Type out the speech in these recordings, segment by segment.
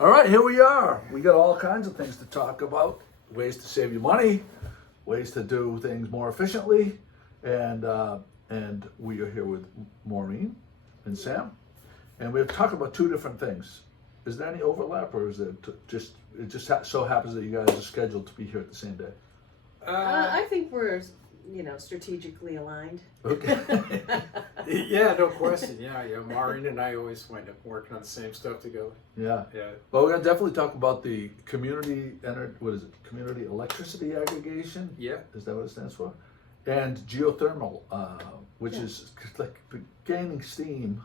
All right, here we are. We got all kinds of things to talk about. Ways to save you money, ways to do things more efficiently, and we are here with Maureen and Sam, and we're talking about two different things. Is there any overlap, or is it just so happens that you guys are scheduled to be here at the same day? I think we're, strategically aligned. Okay. Yeah, no question. Yeah. Maureen and I always wind up working on the same stuff together. Yeah. Yeah. Well, we're gonna definitely talk about the Community Electricity Aggregation. Yeah. Is that what it stands for? And geothermal, which is like gaining steam.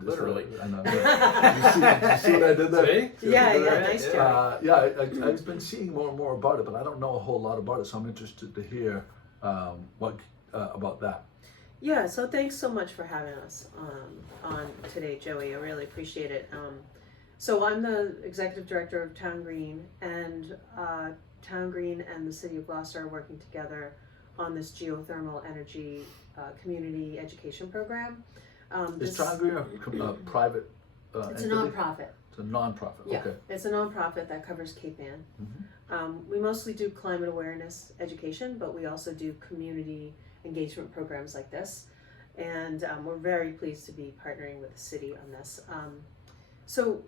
Literally. I know. You see what I did there? See? Yeah, nice job. I've been seeing more and more about it, but I don't know a whole lot about it, so I'm interested to hear what about that. Yeah, so thanks so much for having us on today, Joey. I really appreciate it. So I'm the executive director of TownGreen, and TownGreen and the city of Gloucester are working together on this geothermal energy community education program. Is TownGreen a private It's entity? a nonprofit. It's a nonprofit. Yeah, Okay. it's a nonprofit that covers Cape Ann. Mm-hmm. We mostly do climate awareness education, but we also do community engagement programs like this. And we're very pleased to be partnering with the city on this. So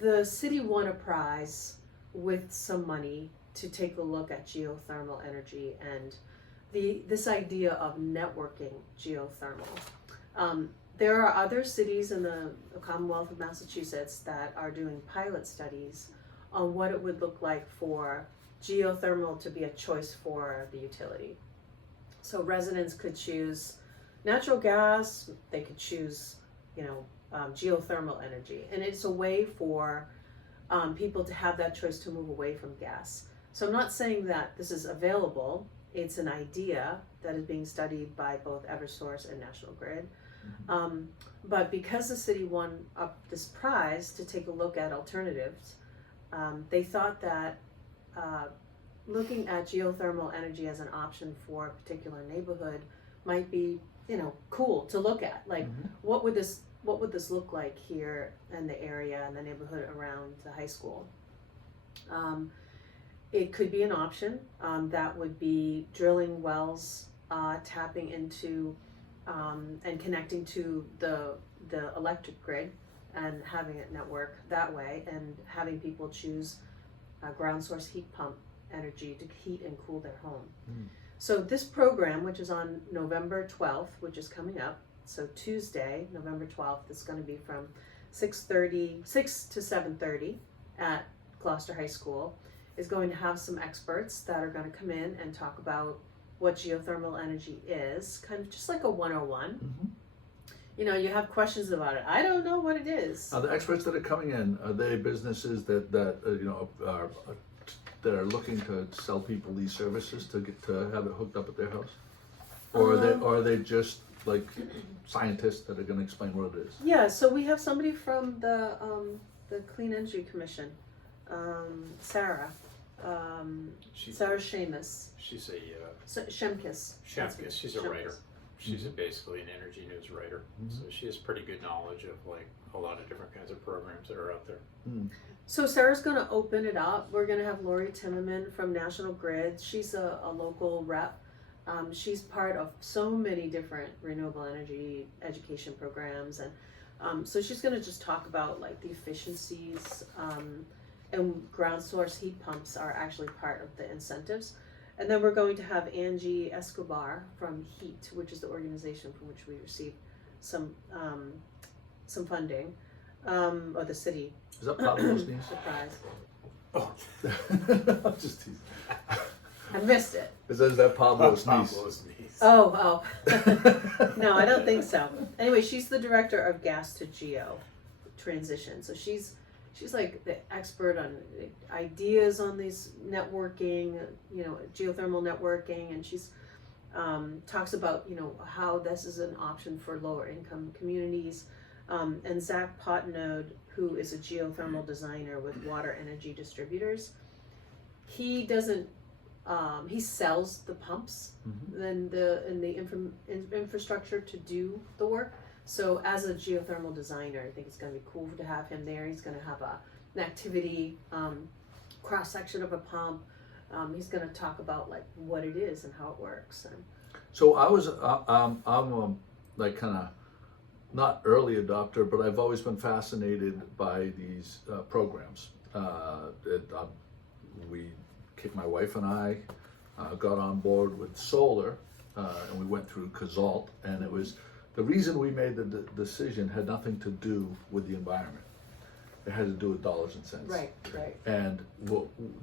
the city won a prize with some money to take a look at geothermal energy and this idea of networking geothermal. There are other cities in the Commonwealth of Massachusetts that are doing pilot studies on what it would look like for geothermal to be a choice for the utility. So residents could choose natural gas, they could choose, geothermal energy. And it's a way for people to have that choice to move away from gas. So I'm not saying that this is available. It's an idea that is being studied by both Eversource and National Grid. But because the city won up this prize to take a look at alternatives, they thought that looking at geothermal energy as an option for a particular neighborhood might be, cool to look at. Like, what would this look like here in the area and the neighborhood around the high school? It could be an option that would be drilling wells, tapping into and connecting to the electric grid and having it network that way, and having people choose ground source heat pump energy to heat and cool their home. So this program, which is on November 12th, which is coming up, so Tuesday, November 12th, is going to be from 6 to 7:30 at Gloucester High School, is going to have some experts that are going to come in and talk about what geothermal energy is, kind of just like a 101. You have questions about it. I don't know what it is. Are the experts that are coming in, are they businesses that are looking to sell people these services to have it hooked up at their house, or are they just like scientists that are going to explain what it is? Yeah, so we have somebody from the Clean Energy Commission, Sarah. Sarah Seamus. She's Shemkis. She's a writer. She's basically an energy news writer. So she has pretty good knowledge of like a lot of different kinds of programs that are out there. So Sarah's going to open it up. We're going to have Lori Timmerman from National Grid. She's a local rep. She's part of so many different renewable energy education programs, and so she's going to just talk about like the efficiencies, and ground source heat pumps are actually part of the incentives. And then we're going to have Angie Escobar from HEAT, which is the organization from which we received some funding, or the city. Is that Pablo's niece? Surprise. Oh, I'm just teasing. I missed it. Is that Pablo's niece? Pablo's niece. Oh. No, I don't think so. Anyway, she's the director of gas to geo transition. So she's like the expert on ideas on these networking, geothermal networking, and she's talks about, how this is an option for lower income communities. And Zach Potnode, who is a geothermal designer with water energy distributors, he doesn't, he sells the pumps and the infrastructure to do the work. So as a geothermal designer, I think it's going to be cool to have him there. He's going to have an activity, cross section of a pump. He's going to talk about like what it is and how it works. And So I'm like kind of not early adopter, but I've always been fascinated by these programs. My wife and I got on board with solar, and we went through CASALT, and it was the reason we made the decision had nothing to do with the environment. It had to do with dollars and cents. right. And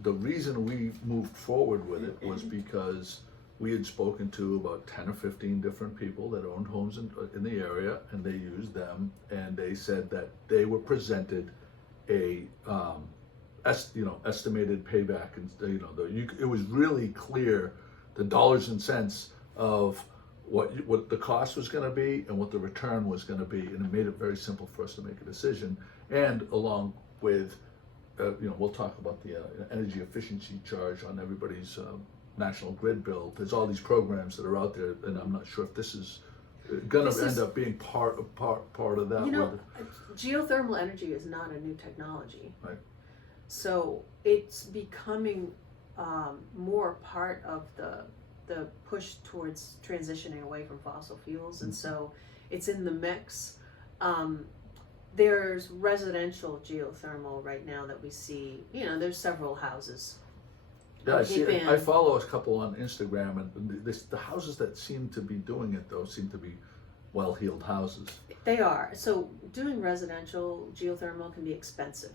the reason we moved forward with it was because we had spoken to about 10 or 15 different people that owned homes in the area, and they used them, and they said that they were presented a estimated payback, and it was really clear the dollars and cents of what the cost was going to be and what the return was going to be, and it made it very simple for us to make a decision. And along with, we'll talk about the energy efficiency charge on everybody's national grid bill. There's all these programs that are out there, and I'm not sure if this is going to end up being part of that. Geothermal energy is not a new technology. Right. So it's becoming more part of the push towards transitioning away from fossil fuels, and so it's in the mix. There's residential geothermal right now that we see. There's several houses. Yeah, I see. I follow a couple on Instagram, and the houses that seem to be doing it though seem to be well-heeled houses. They are. So doing residential geothermal can be expensive,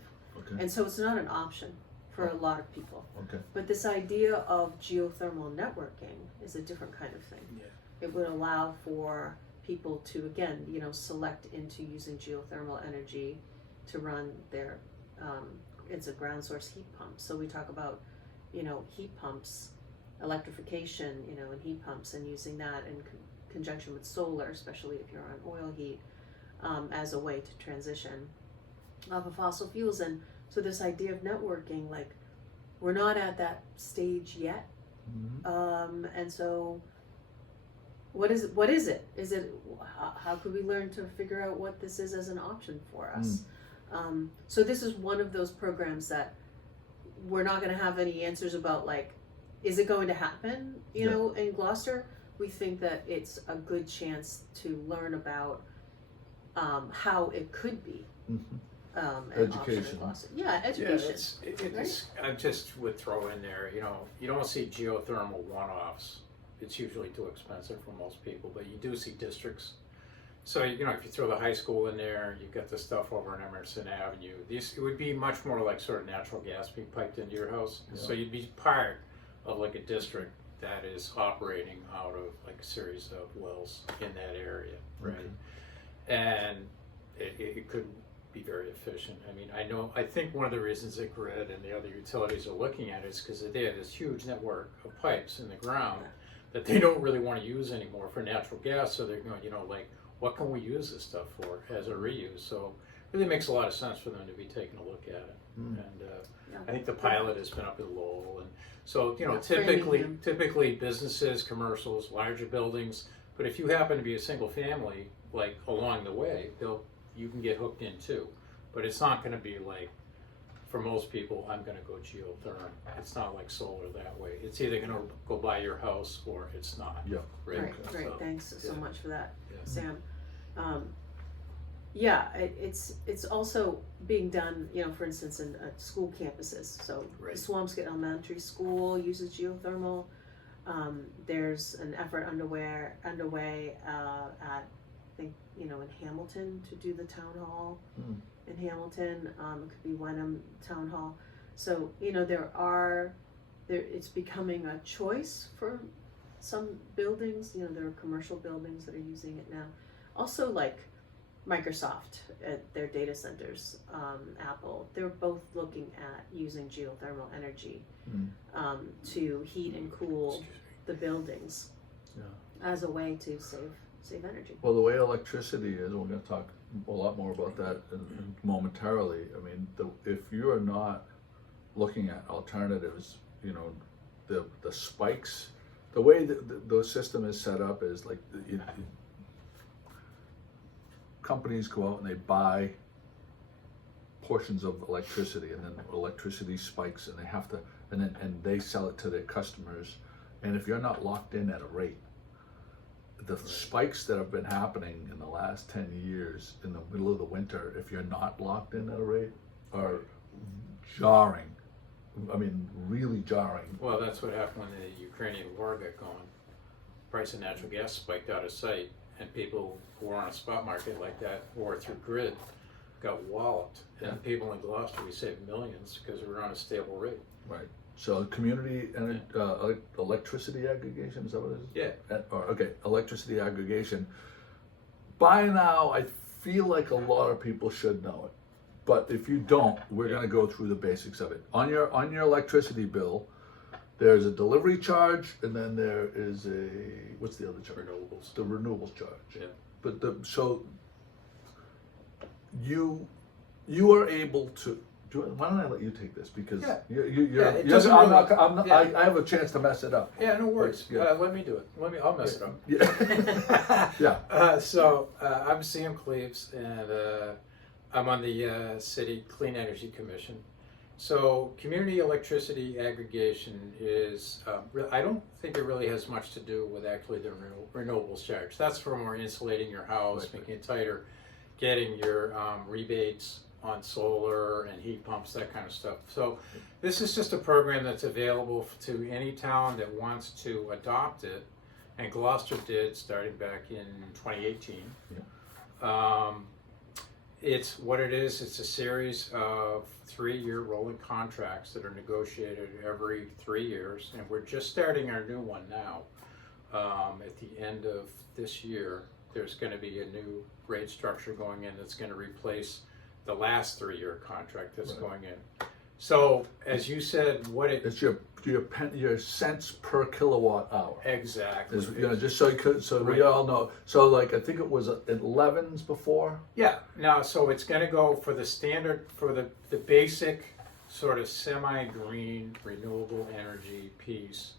and so it's not an option for a lot of people. Okay. But this idea of geothermal networking is a different kind of thing. Yeah. It would allow for people to, again, select into using geothermal energy to run their, it's a ground source heat pump. So we talk about, heat pumps, electrification, and heat pumps, and using that in conjunction with solar, especially if you're on oil heat, as a way to transition off of fossil fuels. And so this idea of networking, like, we're not at that stage yet. And so what is it? Is it, how could we learn to figure out what this is as an option for us? So this is one of those programs that we're not going to have any answers about, like, is it going to happen, in Gloucester? We think that it's a good chance to learn about how it could be. Education. Yeah, education. I just would throw in there, you don't see geothermal one-offs. It's usually too expensive for most people, but you do see districts. So, if you throw the high school in there, you've got the stuff over on Emerson Avenue. It would be much more like sort of natural gas being piped into your house. Yeah. So you'd be part of like a district that is operating out of like a series of wells in that area, right? And it could be very efficient. I think one of the reasons that Grid and the other utilities are looking at it is because they have this huge network of pipes in the ground that they don't really want to use anymore for natural gas. So they're going, what can we use this stuff for as a reuse? So it really makes a lot of sense for them to be taking a look at it. And I think the pilot has been up in Lowell. And so, typically businesses, commercials, larger buildings, but if you happen to be a single family, like along the way, you can get hooked in too. But it's not going to be like, for most people, I'm going to go geothermal. It's not like solar that way. It's either going to go by your house or it's not. Yeah. Right. Thanks so much for that, Sam. It's also being done, for instance, in school campuses. So the Swampscott Elementary School uses geothermal. There's an effort underway at, I think, in Hamilton to do the town hall in Hamilton. It could be Wenham Town Hall. So, it's becoming a choice for some buildings. There are commercial buildings that are using it now. Also, like Microsoft at their data centers, Apple, they're both looking at using geothermal energy to heat and cool the buildings as a way to save energy. Well, the way electricity is, we're going to talk a lot more about that momentarily. If you are not looking at alternatives, the spikes, the way the system is set up is like, companies go out and they buy portions of electricity, and then electricity spikes, and they have to, and they sell it to their customers. And if you're not locked in at a rate, the spikes that have been happening in the last 10 years in the middle of the winter, if you're not locked in at a rate, are jarring. I mean, really jarring. Well, that's what happened when the Ukrainian war got going. Price of natural gas spiked out of sight, and people who were on a spot market like that or through grid got walloped. Yeah. And people in Gloucester, we saved millions because we were on a stable rate. Right. So community and electricity aggregation, is that what it is? Yeah. Okay, electricity aggregation. By now, I feel like a lot of people should know it. But if you don't, we're going to go through the basics of it. On your electricity bill, there's a delivery charge, and then there is what's the other charge? Renewables. The renewables charge. Yeah. But so you are able to. Why don't I let you take this, because it doesn't really- I have a chance to mess it up. Yeah, no worries. Yeah. Let me do it. I'll mess it up. Yeah. Yeah. So I'm Sam Cleaves, and I'm on the City Clean Energy Commission. So Community Electricity Aggregation is, I don't think it really has much to do with actually the renewables charge. That's for more insulating your house, Right. making it tighter, getting your rebates on solar and heat pumps, that kind of stuff. So this is just a program that's available to any town that wants to adopt it, and Gloucester did starting back in 2018. Yeah. It's what it is. It's a series of 3-year rolling contracts that are negotiated every 3 years, and we're just starting our new one now. At the end of this year, there's going to be a new rate structure going in that's going to replace the last 3-year contract that's Right. going in. So, as you said, It's your cents per kilowatt hour. Exactly. Just so we Right. all know. So like I think it was 11s before. Yeah. Now, so it's going to go for the standard, for the basic sort of semi-green renewable energy piece.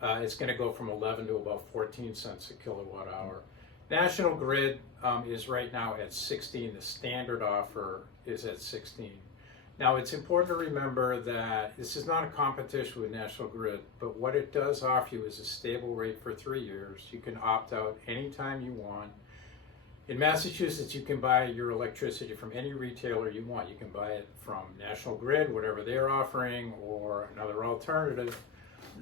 It's going to go from 11 to about 14 cents a kilowatt hour. National Grid is right now at 16. The standard offer is at 16. Now, it's important to remember that this is not a competition with National Grid, but what it does offer you is a stable rate for 3 years. You can opt out anytime you want. In Massachusetts, you can buy your electricity from any retailer you want. You can buy it from National Grid, whatever they're offering, or another alternative.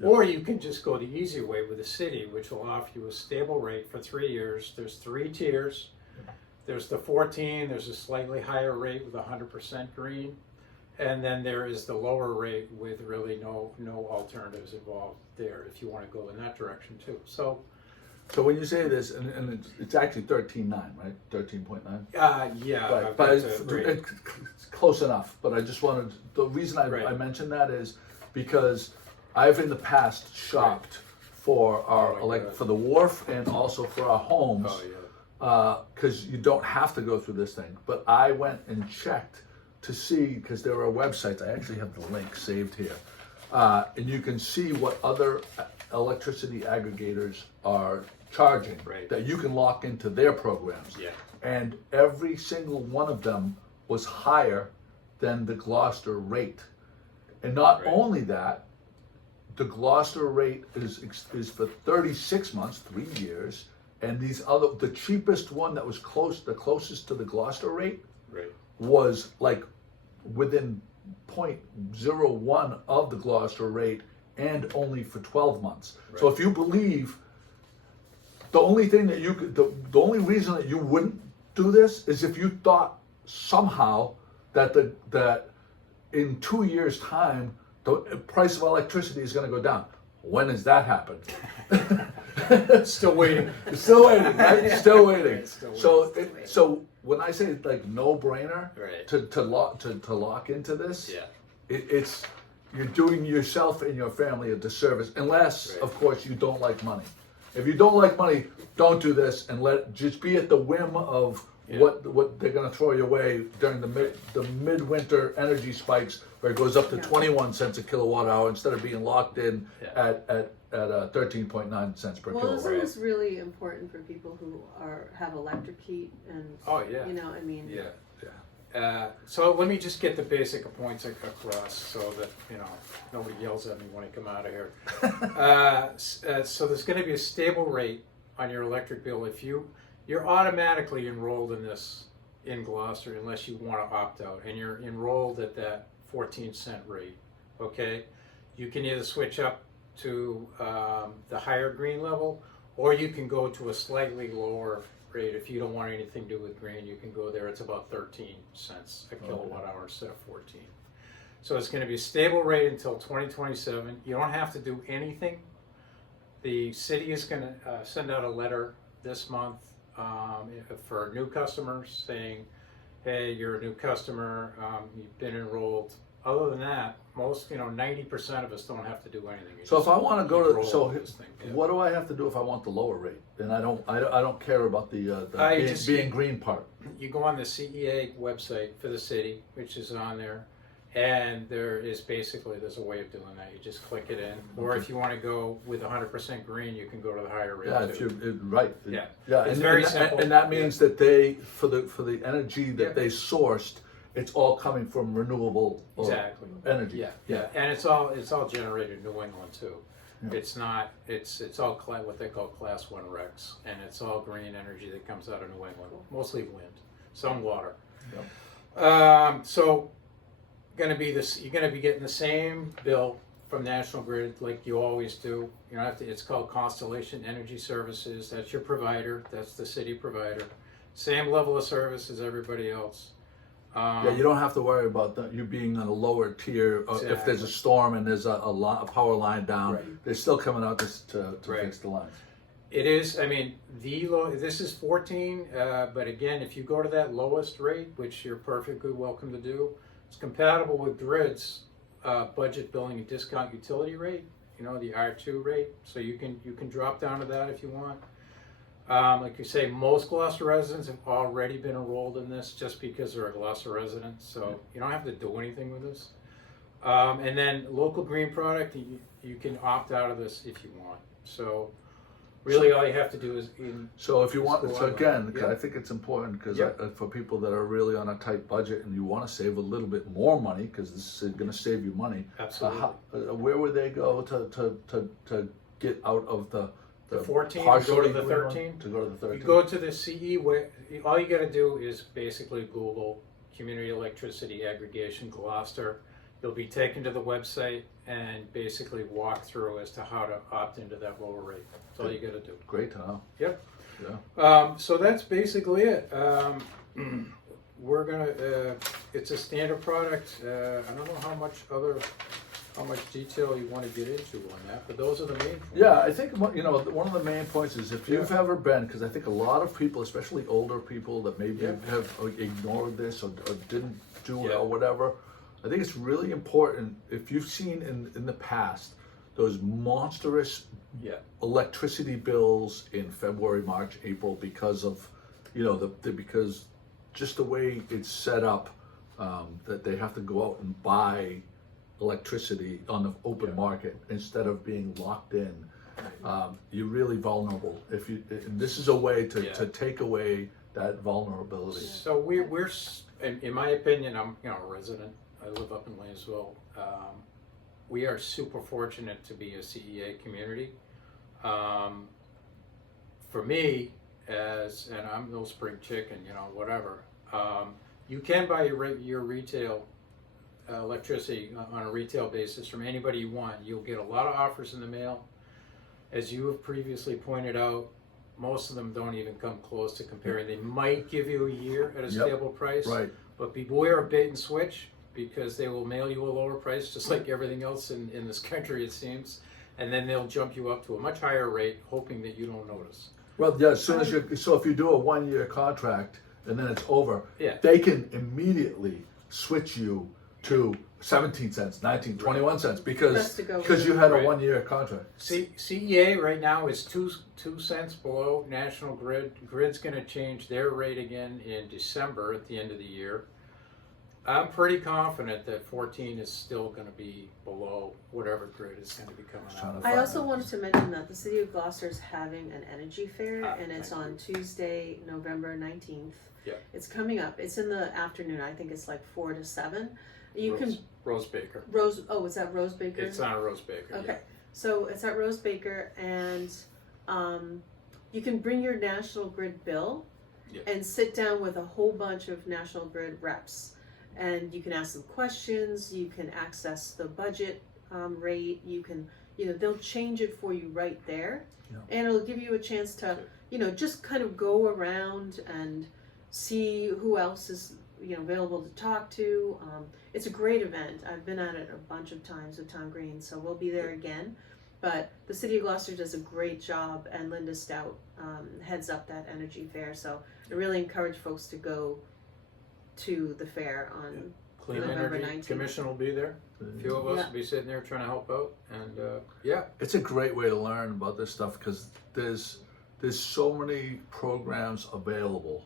Or you can just go the easy way with the city, which will offer you a stable rate for 3 years. There's 3 tiers. There's the 14, there's a slightly higher rate with 100% green. And then there is the lower rate with really no alternatives involved there, if you want to go in that direction too. So when you say this, and it's actually 13.9, right? 13.9. yeah, Right, but that's it's, a rate. it's close enough. But I just wanted, the reason I Right. mentioned that is because I've in the past shopped for our for the wharf and also for our homes, Oh yeah. because you don't have to go through this thing. But I went and checked to see, because there are websites. I actually have the link saved here, and you can see what other electricity aggregators are charging, Right. that you can lock into their programs. Yeah. And every single one of them was higher than the Gloucester rate. And not Right. only that, the Gloucester rate is for 36 months, 3 years, and the cheapest one that was the closest to the Gloucester rate Right. was like within 0.01 of the Gloucester rate, and only for 12 months. Right. So if you believe, the only thing that you could, the only reason that you wouldn't do this is if you thought somehow that that in 2 years' time the price of electricity is going to go down. When has that happened? Still waiting. Still waiting, right? Still waiting. Still waiting. So when I say like no brainer Right. to lock into this, Yeah. it's you're doing yourself and your family a disservice, unless Right. of course you don't like money. If you don't like money, don't do this, and just be at the whim of Yeah. what they're gonna throw your way during the midwinter energy spikes where it goes up to Yeah. 21 cents a kilowatt hour instead of being locked in Yeah. at 13.9 cents per Well, kilowatt. isn't this really important for people who have electric heat and, Oh, yeah. you know, I mean. Yeah. So let me just get the basic points across so that, you know, nobody yells at me when I come out of here. So there's going to be a stable rate on your electric bill if you're automatically enrolled in this in Gloucester unless you want to opt out, and you're enrolled at that 14-cent rate. Okay, you can either switch up to the higher green level, or you can go to a slightly lower rate. If you don't want anything to do with green, you can go there. It's about 13 cents a kilowatt hour instead of 14. So it's going to be a stable rate until 2027. You don't have to do anything. The city is going to send out a letter this month for new customers saying, hey, you're a new customer, you've been enrolled. Other than that, most, 90% of us don't have to do anything. You So just if I want to go enroll to, so in this thing. Yeah. what do I have to do if I want the lower rate? And I don't care about the being green part. You go on the CEA website for the city, which is on there, and there's a way of doing that. You just click it in, or if you want to go with 100% green, you can go to the higher rate. Yeah, too. right. Yeah. Yeah, It's and, very and, simple. and that means that they for the energy that Yeah. they sourced, it's all coming from renewable Exactly. energy. Yeah, and it's all generated in New England too. Yeah. It's not. It's all what they call Class 1 RECs, and it's all green energy that comes out of New England, mostly wind, some water. So, going to be this. You're going to be getting the same bill from National Grid like you always do. You don't have to. It's called Constellation Energy Services. That's your provider. That's the city provider. Same level of service as everybody else. Yeah, you don't have to worry about you being on a lower tier. If there's a storm and there's a power line down, Right. they're still coming out to Right. fix the lines. It is. I mean, this is 14, but again, if you go to that lowest rate, which you're perfectly welcome to do, it's compatible with Grid's budget billing and discount utility rate. The R2 rate. So you can drop down to that if you want. Like you say, most Gloucester residents have already been enrolled in this just because they're a Gloucester resident. So you don't have to do anything with this. And then local green product, you can opt out of this if you want. So really all you have to do is So if you want, go so online. again, Yeah. I think it's important because Yeah. for people that are really on a tight budget and you want to save a little bit more money because this is going to save you money. Absolutely. Where would they go to get out of the 14, partially go to the green one? 13? To go to the 13. You go to the CE, where all you got to do is basically Google Community Electricity Aggregation Gloucester. You'll be taken to the website and basically walk through as to how to opt into that lower rate. That's all you got to do. Great to know. Yep. Yeah. So that's basically it. We're gonna. It's a standard product. I don't know how much detail you want to get into on that, but those are the main points. Yeah, I think one of the main points is if you've ever been, because I think a lot of people, especially older people that maybe have ignored this or didn't do it or whatever, I think it's really important if you've seen in the past those monstrous electricity bills in February, March, April because of because just the way it's set up that they have to go out and buy electricity on the open market instead of being locked in. You're really vulnerable. And this is a way to take away that vulnerability. So we're in my opinion, I'm a resident. I live up in Lanesville. We are super fortunate to be a CEA community. For me, and I'm no spring chicken, whatever. You can buy your retail electricity on a retail basis from anybody you want. You'll get a lot of offers in the mail. As you have previously pointed out, most of them don't even come close to comparing. They might give you a year at a stable price, Right. but beware of bait and switch because they will mail you a lower price, just like everything else in this country, it seems, and then they'll jump you up to a much higher rate, hoping that you don't notice. Well, yeah, as soon as so if you do a 1-year contract and then it's over, Yeah. they can immediately switch you to 17 cents, 19, 21 cents because Just to go because with you it. had a Right. 1-year contract. CEA right now is two cents below National Grid. Grid's going to change their rate again in December at the end of the year. I'm pretty confident that 14 is still going to be below whatever Grid is going to be coming Trying out. to I find also out. wanted to mention that the City of Gloucester is having an energy fair, Ah, and it's thank on Tuesday, November 19th. Yeah. It's coming up. It's in the afternoon. I think it's like 4 to 7. You Rose Baker. is that Rose Baker? It's on Rose Baker. Okay, so it's at Rose Baker, and you can bring your National Grid bill Yeah. and sit down with a whole bunch of National Grid reps, and you can ask them questions. You can access the budget rate. You can, they'll change it for you right there, Yeah. and it'll give you a chance to, just kind of go around and see who else is available to talk to. It's a great event. I've been at it a bunch of times with TownGreen, so we'll be there again. But the City of Gloucester does a great job, and Linda Stout heads up that energy fair. So I really encourage folks to go to the fair on Clean November Energy 19th. Commission will be there. A few of us Yeah. will be sitting there trying to help out, and yeah. It's a great way to learn about this stuff because there's so many programs available.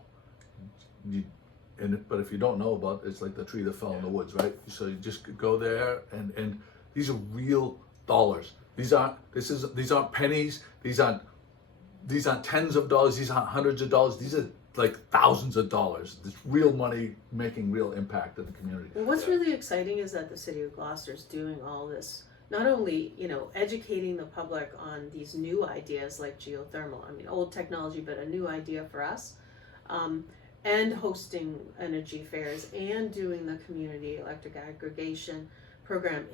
But if you don't know about it, it's like the tree that fell in the woods, right? So you just go there, and these are real dollars. These aren't pennies. These aren't tens of dollars. These aren't hundreds of dollars. These are like thousands of dollars. It's real money making real impact in the community. Well, what's really exciting is that the City of Gloucester is doing all this, not only, educating the public on these new ideas like geothermal, old technology, but a new idea for us, and hosting energy fairs and doing the Community Electric Aggregation program.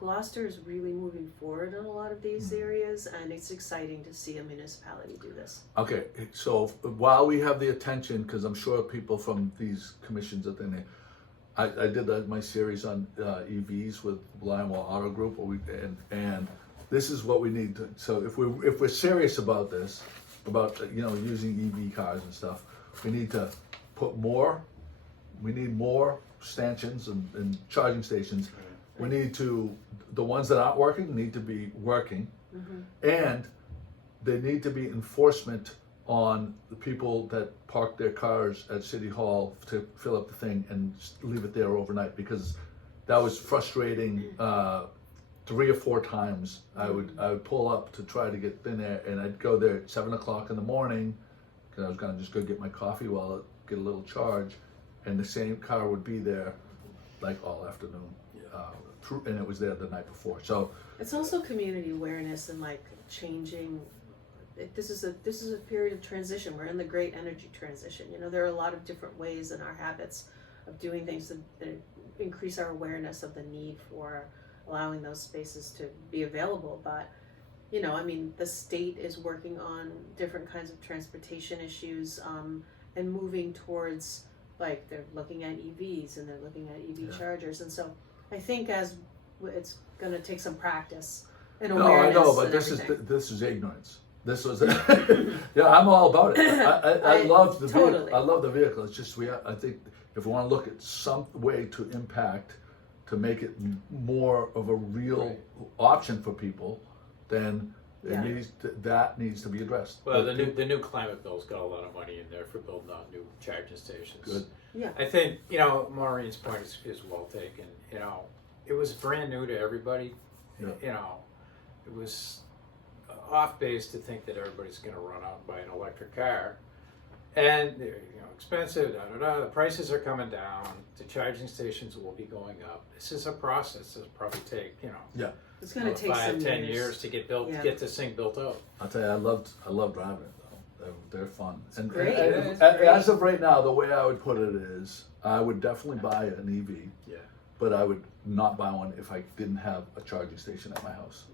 Gloucester is really moving forward in a lot of these areas, and it's exciting to see a municipality do this. Okay, so while we have the attention, because I'm sure people from these commissions that I did my series on EVs with Lionwell Auto Group, and this is what we need to. So if we're serious about this, about using EV cars and stuff, we need to put more. We need more stanchions and charging stations. We need to, the ones that aren't working need to be working, and there need to be enforcement on the people that park their cars at City Hall to fill up the thing and leave it there overnight, because that was frustrating. 3 or 4 times I would pull up to try to get in there, and I'd go there at 7 o'clock in the morning because I was gonna just go get my coffee while I get a little charge, and the same car would be there like all afternoon. And it was there the night before. So It's also community awareness and like changing. This is a period of transition. We're in the great energy transition. There are a lot of different ways in our habits of doing things that increase our awareness of the need for allowing those spaces to be available. But the state is working on different kinds of transportation issues, and moving towards, like, they're looking at EVs and they're looking at EV chargers, and so I think as it's going to take some practice and no, awareness. I know, but and this is ignorance. This was yeah, I'm all about it. I love the totally. vehicle. I love the vehicle. It's just I think if we want to look at some way to impact, to make it more of a real option for people, then Yeah. that needs to be addressed. Well, the new climate bill's got a lot of money in there for building out new charging stations. Good. Yeah. I think Maureen's point is well taken. It was brand new to everybody. Yeah. It was off base to think that everybody's going to run out and buy an electric car, and they're expensive. The prices are coming down. The charging stations will be going up. This is a process that'll probably take It's going to take 5-10 some years to get built. Yeah. To get this thing built out. I'll tell you, I love driving it though. They're fun. And great. It's as of right now, the way I would put it is, I would definitely buy an EV. Yeah. But I would not buy one if I didn't have a charging station at my house.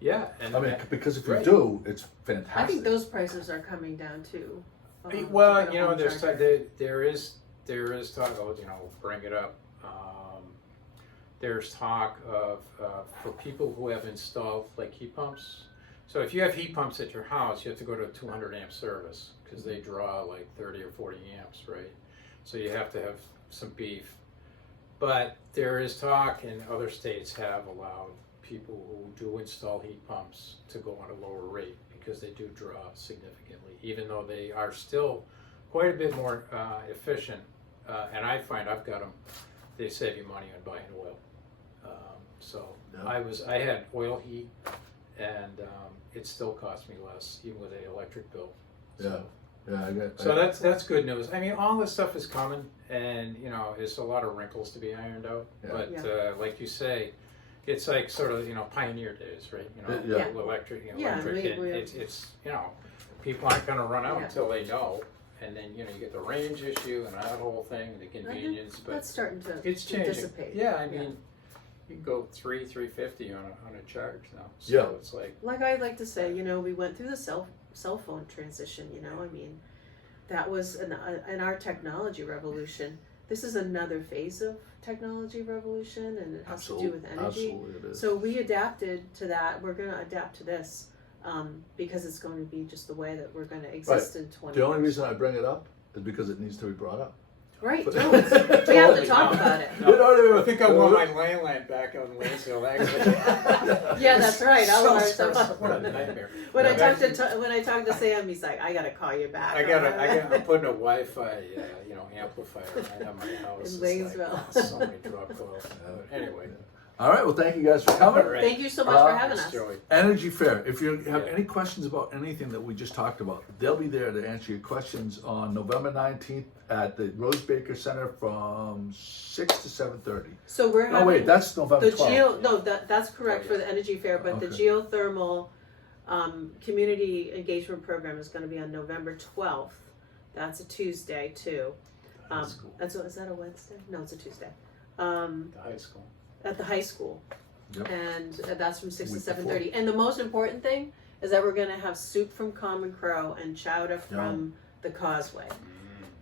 Yeah, and I mean, because if you Right. do, it's fantastic. I think those prices are coming down too. well, for the home there's charger. there is talk. Bring it up. There's talk of for people who have installed like heat pumps. So if you have heat pumps at your house, you have to go to a 200 amp service because they draw like 30 or 40 amps, right? So you have to have some beef. But there is talk, and other states have allowed people who do install heat pumps to go on a lower rate because they do draw significantly, even though they are still quite a bit more efficient. And I find I've got them, they save you money on buying oil. So Yeah. I had oil heat, and it still cost me less, even with an electric bill. So, Yeah, I get. so that's good news. I mean, all this stuff is coming, and you know, there's a lot of wrinkles to be ironed out. Yeah. But Yeah. Like you say, it's like sort of pioneer days, right? Yeah. Electric, Yeah, and we- it's people aren't going to run out Yeah. until they know, and then you get the range issue and that whole thing, the convenience. But That's starting to it's to changing. dissipate. Yeah, I mean, you can go $350 on a charge now. So Yeah. it's like. Like I like to say, we went through the cell phone transition. I mean, that was in our technology revolution. This is another phase of technology revolution, and it has to do with energy. Absolutely, it is. So we adapted to that. We're going to adapt to this because it's going to be just the way that we're going to exist in 20 The only years. reason I bring it up is because it needs to be brought up. Right. But- No, we have to talk about it. You know what I mean? I think I want my landline back on Lanesville, actually. Yeah, that's right. I'll learn So some. what a nightmare. When I Yeah, talk to Sam, he's like, "I gotta call you back." I'm putting a Wi-Fi, amplifier right at my house. In It's like, Lanesville. so many drop calls. But anyway. All right. Well, thank you guys for coming. All right. Thank you so much for having It's us. Joey. Energy Fair. If you have Yeah. any questions about anything that we just talked about, they'll be there to answer your questions on November 19th at the Rose Baker Center from 6 to 7:30. So we're having Oh wait, that's November the 12th. that's correct Oh, for yeah. the Energy Fair, but the Okay. geothermal community engagement program is going to be on November 12th. That's a Tuesday too. That's cool. Is that a Wednesday? No, it's a Tuesday. The high school. At the high school, Yep. and that's from 6 to Week 7:30. And the most important thing is that we're going to have soup from Common Crow and chowder Yum. from the Causeway.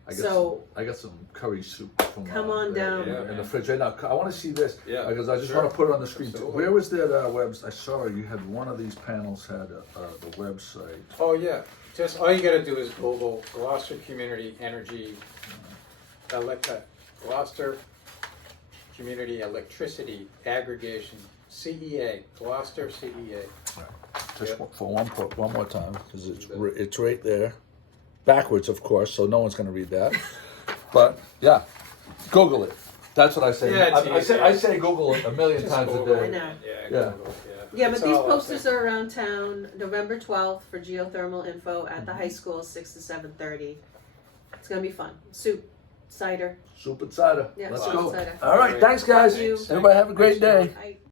I got some curry soup from Come on there down. in the fridge right now. I want to see this Yeah, because I just sure. want to put it on the screen. Absolutely. Where was that website? I saw you had one of these panels had the website. Oh yeah, just all you got to do is Google Gloucester Community Energy, Gloucester Community Electricity Aggregation, CEA, Gloucester CEA. Just Yep. for one more time because it's right there, backwards of course, so no one's going to read that. But yeah, Google it. That's what I say. Yeah, it's easy. I say Google it a million Just times a Google day. I know. Yeah, Yeah. Google, Yeah, It's but these all out posters there. are around town. November 12th for geothermal info at the high school, 6 to 7:30. It's gonna be fun. Soup, cider. Soup and cider. Yeah, Let's soup go. and cider. All right, thanks guys. Thank you. Everybody have a great day. Bye.